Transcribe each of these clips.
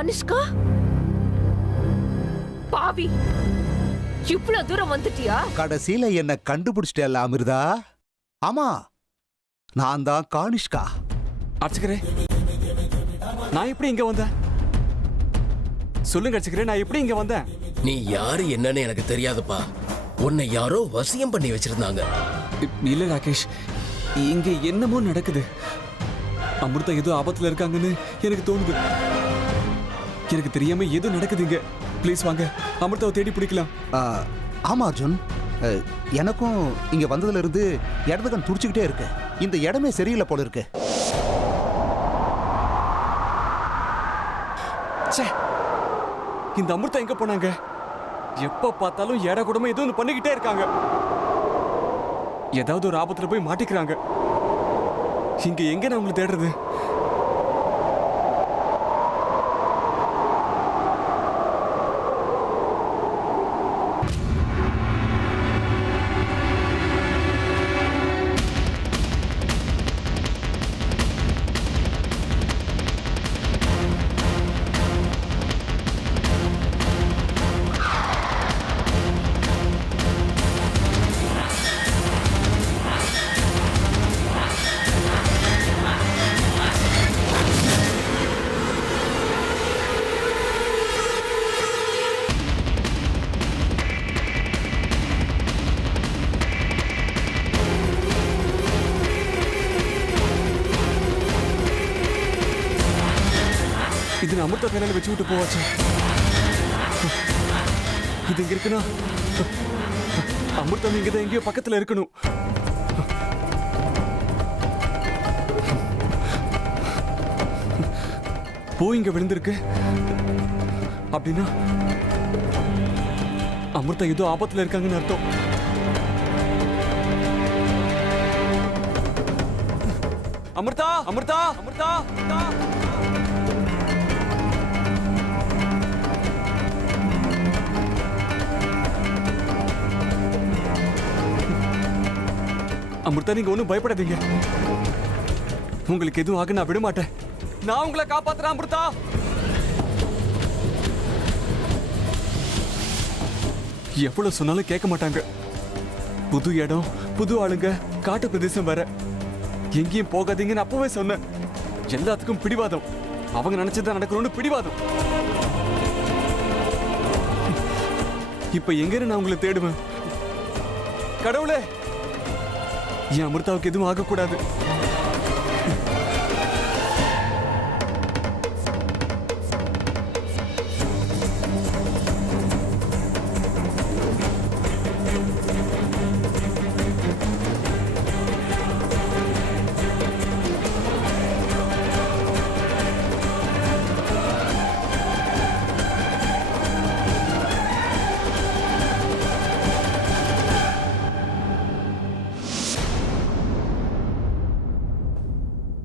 கனிஷ்கா, பாவி, இவ்வளவு தூரம் வந்துட்டியா? கடைசியில என்ன கண்டுபிடிச்சிட்டேல்ல அமிர்தா? ஆமா, நான் தான் கானிஷ்கா. அர்ச்சகரே, நான் எப்படி இங்க வந்தேன்? சொல்லுங்க அர்ச்சகரே, நான் எப்படி இங்க வந்தேன்? நீ யாரு என்னன்னு எனக்கு தெரியாதுப்பா. உன்னை யாரோ வசியம் பண்ணி வச்சிருந்தாங்க. இல்ல ராகேஷ், இங்க என்னமோ நடக்குது. அமிர்தா ஏதோ ஆபத்துல இருக்காங்கன்னு எனக்கு தோணுது. எனக்கு தெரியாம ஏதோ நடக்குது இங்க. ப்ளீஸ் வாங்க, அமிர்தாவை தேடி பிடிக்கலாம். ஆமா அர்ஜுன், எனக்கும் இங்க வந்ததுல இருந்து இடது கண் துடிச்சுக்கிட்டே இருக்கு. இந்த இடமே சரியில்லை போல இருக்கு. இந்த அமிர்தா எங்க போனாங்க? எப்ப பார்த்தாலும் எட கூடமா ஏதோ ஒன்று பண்ணிக்கிட்டே இருக்காங்க. ஏதாவது ஒரு ஆபத்துல போய் மாட்டிக்கிறாங்க. இங்க எங்க நான் உங்களை தேடுறது? இது அமிர்தா கையில வச்சு விட்டு போவாச்சு. இது இங்க இருக்குன்னா அமிர்தா இங்கதான் எங்கேயோ பக்கத்துல இருக்கணும். பூ இங்க விழுந்திருக்கு அப்படின்னா அமிர்தா ஏதோ ஆபத்துல இருக்காங்கன்னு அர்த்தம். அமிர்தா, அமிர்தா, அமிர்தா, அமிர்தா. அமிர்தா, நீங்க ஒண்ணும் பயப்படாதீங்க. உங்களுக்கு எதுவும் ஆக நான் விட மாட்டேன். நான் உங்களை காப்பாத்துறேன் அமிர்தா. எவ்வளவு சொன்னாலும் கேட்க மாட்டாங்க. புது இடம், புது ஆளுங்க, காட்டு பிரதேசம் வேற. எங்கேயும் போகாதீங்கன்னு அப்பவே சொன்னேன். எல்லாத்துக்கும் பிடிவாதம். அவங்க நினைச்சதான் நடக்கணும்னு பிடிவாதம். இப்ப எங்க நான் உங்களை தேடுவேன்? கடவுளே, என் அமிர்தாவுக்கு எதுவும் ஆகக்கூடாது.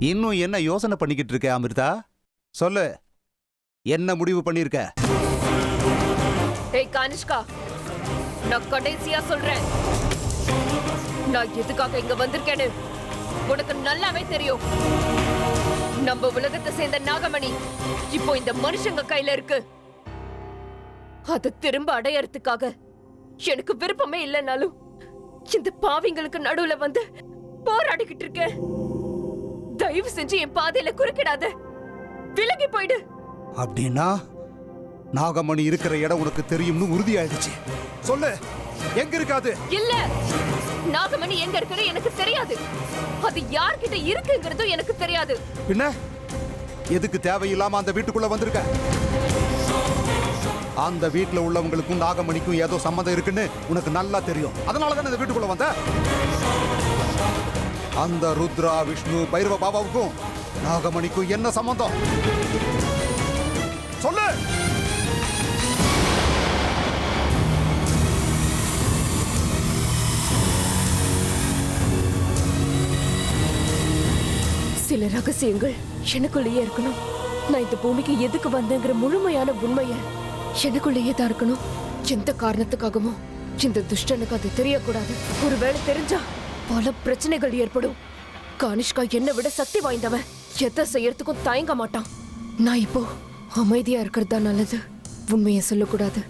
இன்னும் என்ன யோசனை பண்ணிக்கிட்டு இருக்க அமிர்தா? சொல்லு, என்ன முடிவு பண்ணிருக்க? ஏய் கனிஷ்கா, நான் கடைசியா சொல்றேன், நான் எதுக்காக இங்க வந்திருக்கேன்னு உனக்கு நல்லாவே தெரியும். நம்ம உலகத்தை சேர்ந்த நாகமணி இப்போ இந்த மனுஷங்க கையில இருக்கு. அதை திரும்ப அடையறதுக்காக எனக்கு விருப்பமே இல்லைனாலும் இந்த பாவிங்களுக்கு நடுவுல வந்து போராடிக்கிட்டு இருக்கேன். தயவு செஞ்சு என் பாதையில குறுக்கிடாத, விலகி போயிடு. அப்படின்னா நாகமணி இருக்கிற இடம் உனக்கு தெரியும்னு உறுதியாயிடுச்சு. சொல்லு, எங்க இருக்காது? இல்ல, நாகமணி எங்க இருக்குன்னு எனக்கு தெரியாது. அது யார்கிட்ட இருக்குங்கிறதும் எனக்கு தெரியாது. பின்ன எதுக்கு தேவையில்லாம அந்த வீட்டுக்குள்ள வந்திருக்க? அந்த வீட்டுல உள்ளவங்களுக்கும் நாகமணிக்கும் ஏதோ சம்மந்தம் இருக்குன்னு உனக்கு நல்லா தெரியும். அதனாலதான் இந்த வீட்டுக்குள்ள வந்த. அந்த ருத்ரா, விஷ்ணு, பைரவ பாபாவுக்கும் நாகமணிக்கும் என்ன சம்பந்தம்? சொல்லு. சில ரகசியங்கள் எனக்குள்ளேயே இருக்கணும். நான் இந்த பூமிக்கு எதுக்கு வந்தேங்கிற முழுமையான உண்மையை எனக்குள்ளேயே தான் இருக்கணும். எந்த காரணத்துக்காகவும் இந்த துஷ்டனுக்கு அது தெரியக்கூடாது. ஒருவேளை தெரிஞ்சா பல பிரச்சனைகள் ஏற்படும். கனிஷ்கா என்னை விட சக்தி வாய்ந்தவன். எதை செய்யறதுக்கும் தயங்க மாட்டான். நான் இப்போ அமைதியா இருக்கிறது தான் நல்லது. உண்மையை சொல்லக்கூடாது.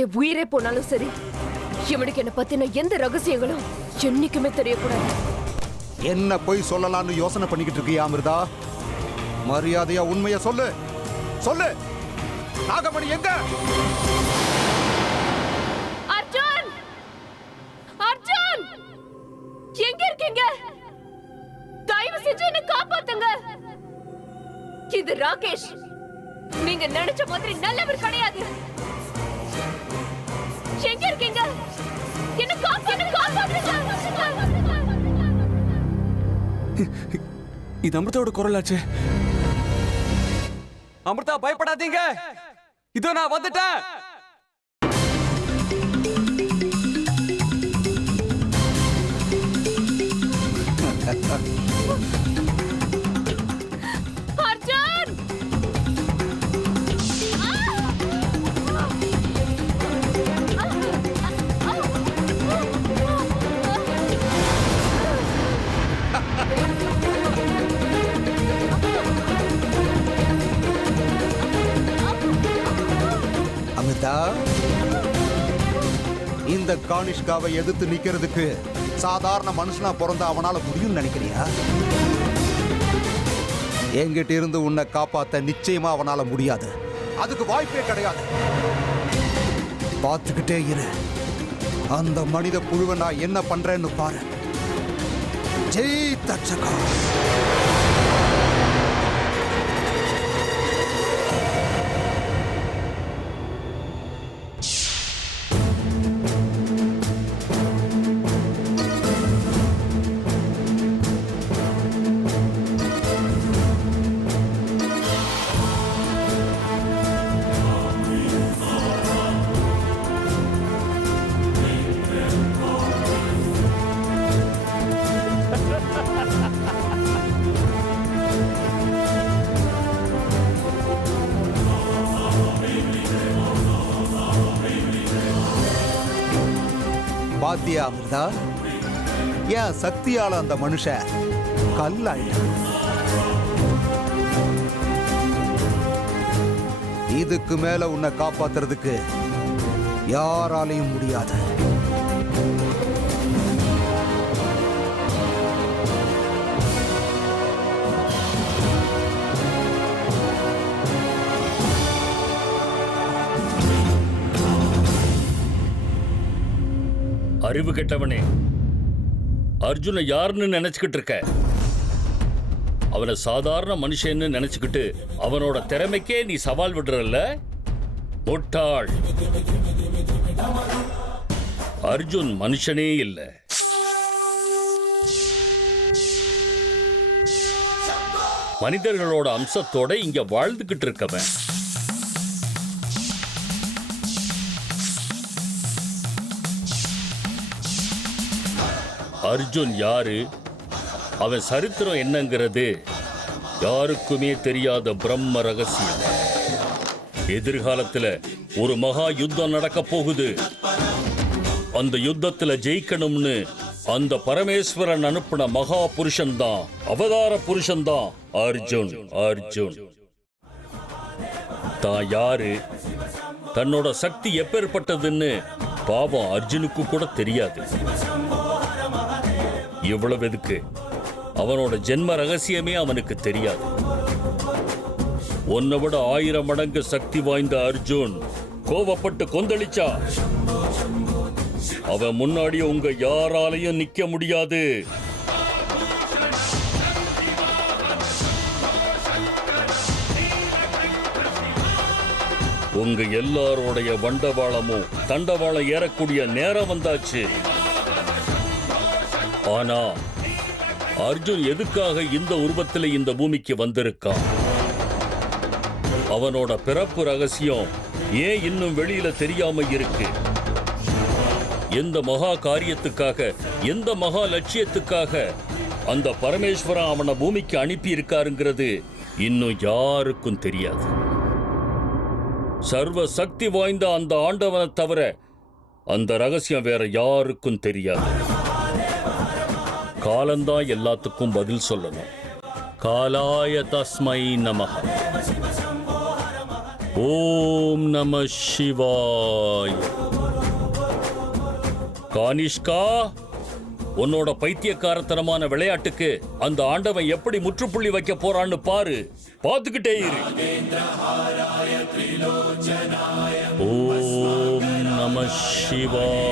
என் உயிரே போனாலும் சரி, இவனுக்கு என்ன பத்தின எந்த ரகசியங்களும் என்னைக்குமே தெரியக்கூடாது. என்ன போய் சொல்லலாம்னு யோசனை பண்ணிக்கிட்டு இருக்கியா அமிர்தா? மரியாதையா உண்மையை சொல்லு. சொல்லு, நாகமணி எங்க? அர்ஜுன்! அர்ஜுன்! எங்க இருக்கீங்க? தயவு செஞ்சு என்ன காப்பாத்துங்க. இது ராகேஷ். நீங்க நினைச்ச மாதிரி நல்லவர் கிடையாது. எங்க இருக்கீங்க? என்ன காப்பாத்துங்க. இது அமிர்தாவோட குரலாச்சு. அமிர்தா, பயப்படாதீங்க, இதோ நான் வந்துட்டேன். அர்ஜுன்! அமிர்தா, இந்த கானிஷ்காவை எதிர்த்து நிக்கிறதுக்கு சாதாரண மனுஷனா பிறந்த அவனால முடியும்னு நினைக்கிறியா? என்கிட்ட இருந்து உன்னை காப்பாத்த நிச்சயமா அவனால முடியாது. அதுக்கு வாய்ப்பே கிடையாது. பார்த்துக்கிட்டே இரு. அந்த மனித புழுவை நான் என்ன பண்றேன்னு பாரு. ஜெய் தட்சகா. பாத்தியா அமிர்தா, ஏன் சக்தியால அந்த மனுஷன் கல்லாயிட்டான். இதுக்கு மேல உன்னை காப்பாத்துறதுக்கு யாராலையும் முடியாது. அறிவு கெட்டவனே, அர்ஜுனை யாருன்னு நினைச்சுக்கிட்டு இருக்க? அவனை சாதாரண மனுஷன்னு நினைச்சுக்கிட்டு அவனோட திறமைக்கே நீ சவால் விடுறல்ல? முட்டாள்! அர்ஜுன் மனுஷனே இல்ல. மனிதர்களோட அம்சத்தோட இங்க வாழ்ந்துகிட்டு இருக்கவன். அர்ஜுன் யாரு, அவன் சரித்திரம் என்னங்கிறது யாருக்குமே தெரியாத பிரம்ம ரகசியம். எதிர்காலத்துல ஒரு மகா யுத்தம் நடக்க போகுது. அந்த யுத்தத்துல ஜெயிக்கணும்னு அந்த பரமேஸ்வரன் அனுப்பின மகா புருஷன் தான், அவதார புருஷன் தான் அர்ஜுன். அர்ஜுன் தான் யாரு, தன்னோட சக்தி எப்பேற்பட்டதுன்னு பாவம் அர்ஜுனுக்கு கூட தெரியாது. இவ்வளவு எதுக்கு, அவனோட ஜென்ம ரகசியமே அவனுக்கு தெரியாது. உன்னை விட 1000 மடங்கு சக்தி வாய்ந்த அர்ஜுன் கோபப்பட்டு கொந்தளிச்சா அவன் முன்னாடி உங்க யாராலையும் நிக்க முடியாது. உங்க எல்லாரோடைய வண்டவாளமும் தண்டவாளம் ஏறக்கூடிய நேரம் வந்தாச்சு. ஆனா அர்ஜுன் எதுக்காக இந்த உருவத்தில் இந்த பூமிக்கு வந்திருக்கான்? அவனோட பிறப்பு ரகசியம் ஏன் இன்னும் வெளியில தெரியாம இருக்கு? எந்த மகா காரியத்துக்காக, எந்த மகா லட்சியத்துக்காக அந்த பரமேஸ்வரன் அவனை பூமிக்கு அனுப்பி இருக்காருங்கிறது இன்னும் யாருக்கும் தெரியாது. சர்வ சக்தி வாய்ந்த அந்த ஆண்டவனை தவிர அந்த ரகசியம் வேற யாருக்கும் தெரியாது. காலந்தான் எல்லாத்துக்கும் பதில் சொல்லணும். காலாய தஸ்மை நமஹ. ஓம் நம சிவாய். கானிஷ்கா, உன்னோட பைத்தியக்காரத்தனமான விளையாட்டுக்கு அந்த ஆண்டவன் எப்படி முற்றுப்புள்ளி வைக்க போறான்னு பாரு. பார்த்துக்கிட்டே இரு. ஓம் நம சிவாய.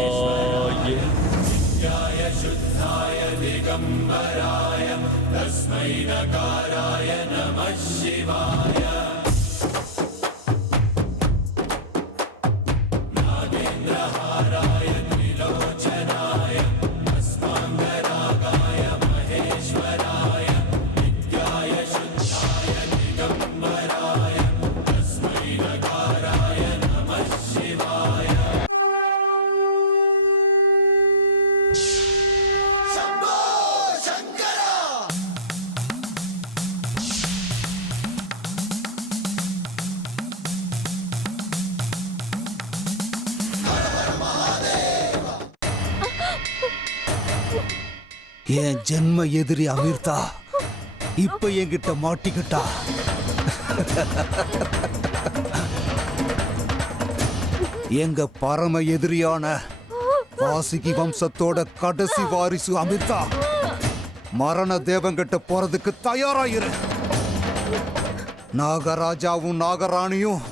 என் ஜென்ம எதிரி அமிர்தா இப்ப என்கிட்ட மாட்டிக்கிட்டா. எங்க பரம எதிரியான வாசுகி வம்சத்தோட கடைசி வாரிசு அமிர்தா மரண தேவங்கிட்ட போறதுக்கு தயாராயிரு. நாகராஜாவும் நாகராணியும்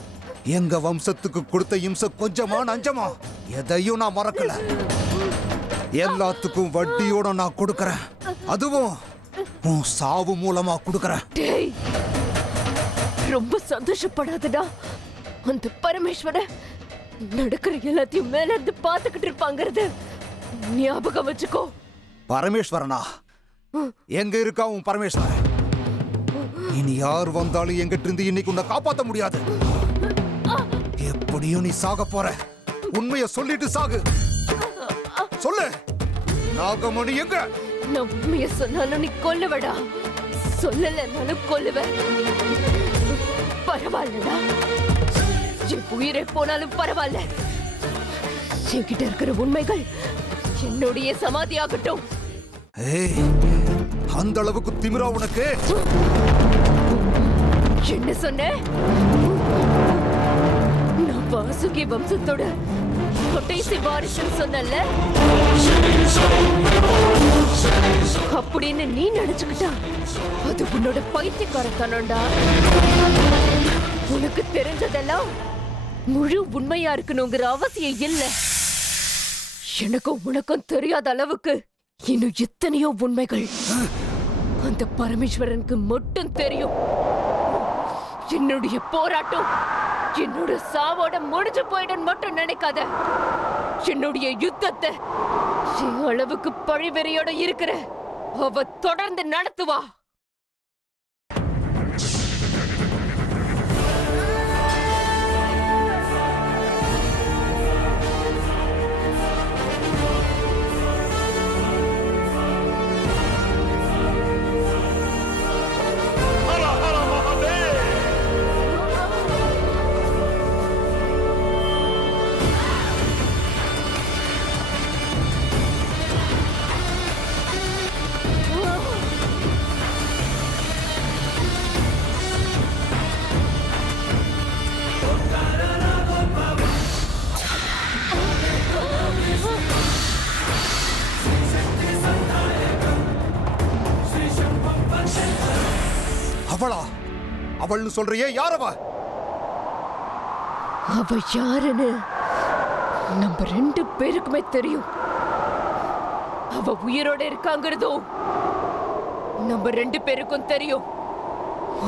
எங்க வம்சத்துக்கு கொடுத்த இம்சை கொஞ்சமா நஞ்சமா எதையும் நான் மறக்கல. எல்லாத்துக்கும் வட்டியோட நான் கொடுக்கறேன். அதுவும் உன் சாவு மூலமா கொடுக்கறேன். டேய், ரொம்ப சந்தோஷப்படாதடா. அந்த பரமேஸ்வர நடக்கிற எல்லாத்தையும் மேல இருந்து பாத்துக்கிட்டு இருப்பாங்கிறது ஞாபகம் வச்சுக்கோ. பரமேஸ்வரனா? எங்க இருக்கா உன் பரமேஸ்வரன்? இனி யார் வந்தாலும் எங்கிட்ட இருந்து இன்னைக்கு உன்னை காப்பாத்த முடியாது. எப்படியும் நீ சாக போற. உண்மைய சொல்லிட்டு சாகு. சொல்லு, நாகமணி எங்க? நான் உண்மைய சொன்னாலும் நீ கொல்லுவடா, சொல்லலனாலும் கொல்லுவேன். பரவாயில்லடா, என் உயிரை போனாலும் பரவாயில்ல. என்கிட்ட இருக்கிற உண்மைகள் என்னுடைய சமாதி ஆகட்டும். ஏய், அந்த அளவுக்கு திமிரா உனக்கு? என்ன சொன்ன? நான் வாசுகி வம்சத்தோட கடைசி வாரிசுன்னு சொன்னல, அப்படின்னு நீ நினைச்சுக்கிட்டா அது உன்னோட பைத்தியக்காரத்தனம்டா. உனக்கு தெரிஞ்சதெல்லாம் முழு உண்மையா இருக்கணுங்கிற அவசியம் இல்ல. எனக்கும் உனக்கும் தெரியாத அளவுக்கு இன்னும் எத்தனையோ உண்மைகள் அந்த பரமேஸ்வரனுக்கு மட்டும் தெரியும். என்னுடைய போராட்டம் என்னோட சாவோட முடிஞ்சு போயிடும் மட்டும் நினைக்காத. என்னுடைய யுத்தத்தை என் அளவுக்கு பழிவெறியோட இருக்கிற அவ தொடர்ந்து நடத்துவா. அவளா? அவள்னு சொல்றியே, யாரவ? அவ யாருன்னு நம்ம ரெண்டு பேருக்குமே தெரியும். அவ உயிரோட இருக்காங்கிறதோ நம்ம ரெண்டு பேருக்கும் தெரியும்.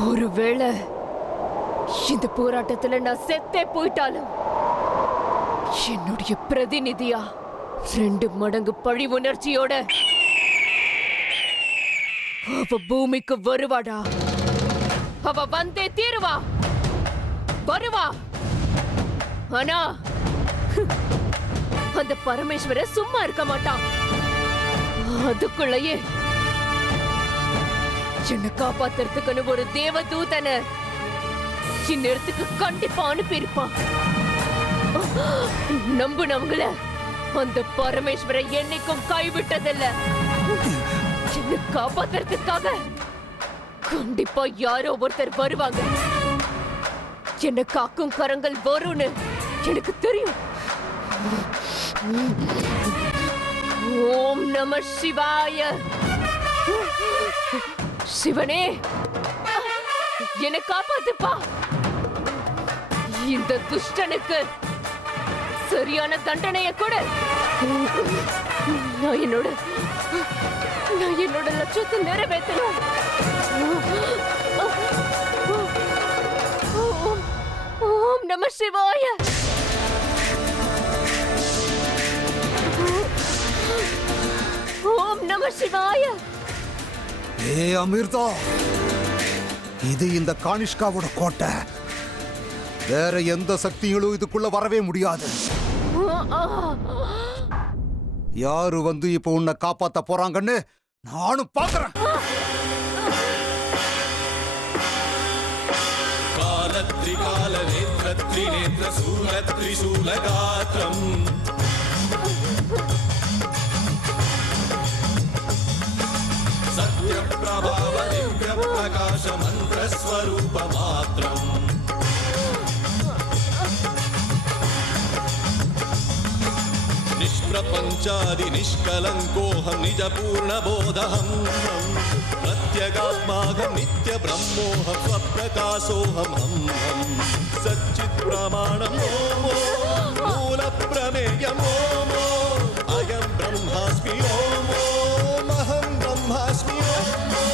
ஒருவேளை இந்த போராட்டத்துல நான் செத்தே போயிட்டாலும் என்னுடைய பிரதிநிதியா 2 மடங்கு பழி உணர்ச்சியோட அவ பூமிக்கு வருவாடா. அவ வந்தே தீருவா, வருவா. ஆனா அந்த பரமேஸ்வர சும்மா இருக்க மாட்டான். அதுக்குள்ளேயே என்ன காப்பாத்துறதுக்குன்னு ஒரு தேவதூதனை இந்நேரத்துக்கு கண்டிப்பா அனுப்பியிருப்பான். நம்புனவங்கள அந்த பரமேஸ்வர என்னைக்கும் கைவிட்டதில்ல. என்ன காப்பாத்துறதுக்காக கண்டிப்பா யாரோ ஒருத்தர் வருவாங்க. என்ன காக்கும் கரங்கள் வரும்னு எனக்கு தெரியும். ஓம் நம சிவாய. சிவனே, என்னை காப்பாத்துப்பா. இந்த துஷ்டனுக்கு சரியான தண்டனைய கூட. நான் என்னோட லட்சியத்தை நிறைவேற்றணும். ஓம் நம சிவாய. ஓம் நம சிவாய. ஏ அமிர்தா, இது இந்த கானிஷ்காவோட கோட்டை. வேற எந்த சக்திகளும் இதுக்குள்ள வரவே முடியாது. யாரு வந்து இப்ப உன்னை காப்பாத்த போறாங்கன்னு நானும் பாக்குறேன். காலத்ரிகால நேத்ரத்ரிநேத்ர சூலத்ரிசூலகாத்ரம் சத்யப்ரபாவ திவ்ய பிரகாச மந்திரஸ்வரூப மாத்ரம் निष्प्रपञ्चादि निष्कलङ्कोऽहं निजपूर्णबोधहं प्रत्यगात्माहं नित्यब्रह्मोऽहं स्वप्रकाशोऽहं सच्चित्प्रमाणं ओमो मूलप्रमेयम् ओमो अयं ब्रह्मास्मि ओमो महं ब्रह्मास्मि ओमो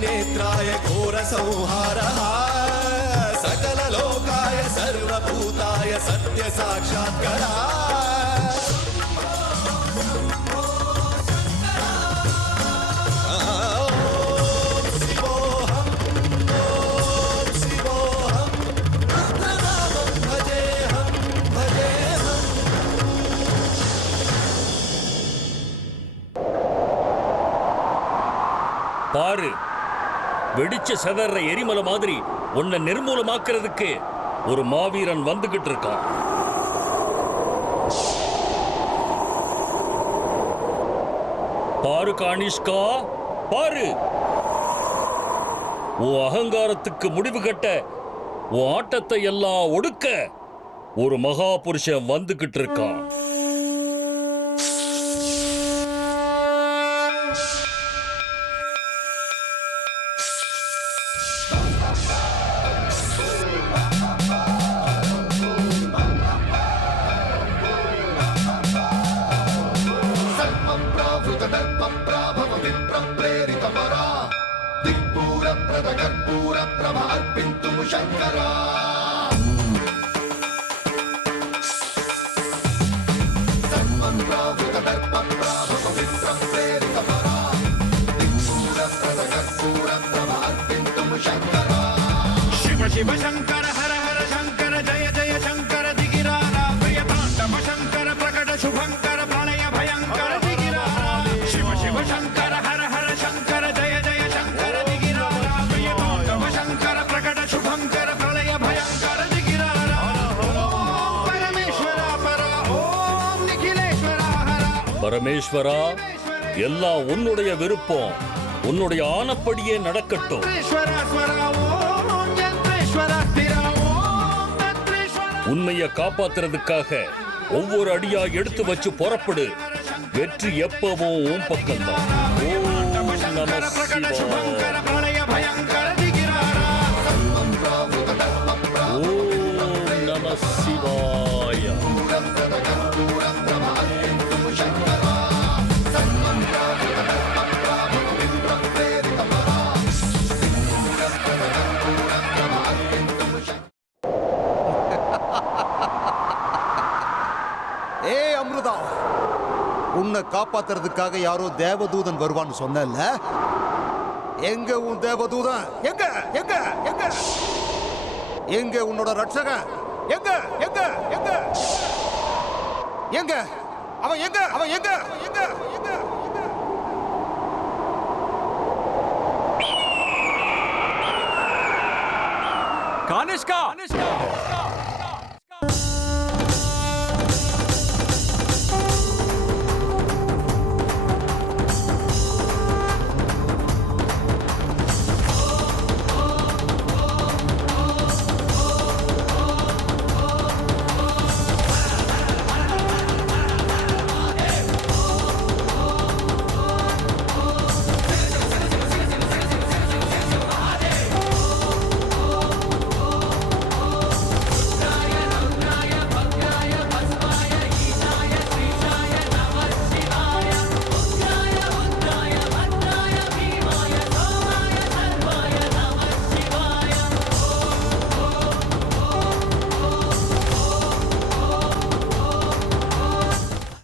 नेत्राय घोरसंहारः सकललोकाय सर्वभूताय सत्यसाक्षात्कारः பாரு, வெடிச்ச செதற எரிமலை மாதிரி உன்னை நிர்மூலமாக்குறதுக்கு ஒரு மாவீரன் வந்துகிட்டு இருக்கான். பாரு கானிஷ்கா, பாரு. உன் அகங்காரத்துக்கு முடிவு கட்ட, உன் ஆட்டத்தை எல்லாம் ஒடுக்க ஒரு மகா புருஷன் வந்துகிட்டு இருக்கான். शिव शंकर हर हर शंकर जय जय शंकर दिगिरारा प्रियतांडव शंकर प्रकट शुभंकर प्रलय भयंकर दिगिरारा शिव शिव शंकर हर हर शंकर जय जय शंकर दिगिरारा प्रियतांडव शंकर प्रकट शुभंकर प्रलय भयंकर दिगिरारा परमेश्वरा परा ओम निखिलेश्वरा हरा பரமேஸ்வரா, எல்லாம் உன்னுடைய விருப்பம், உன்னுடைய ஆனப்படியே நடக்கட்டும். உண்மையை காப்பாத்துறதுக்காக ஒவ்வொரு அடியா எடுத்து வச்சு புறப்படு. வெற்றி எப்பவும் உன் பக்கம்தான். ஓம் நம சிவாய. ஓம் நம சிவாய. ஏ அமிர்தா, உன்னை காப்பாத்துறதுக்காக யாரோ தேவதூதன் வருவான்னு சொன்னல, எங்க உன் தேவதூதன்? எங்க எங்க எங்க எங்க உன்னோட ரட்சகன்? எங்க எங்க எங்க எங்க அவன் எங்க அவன் எங்க எங்க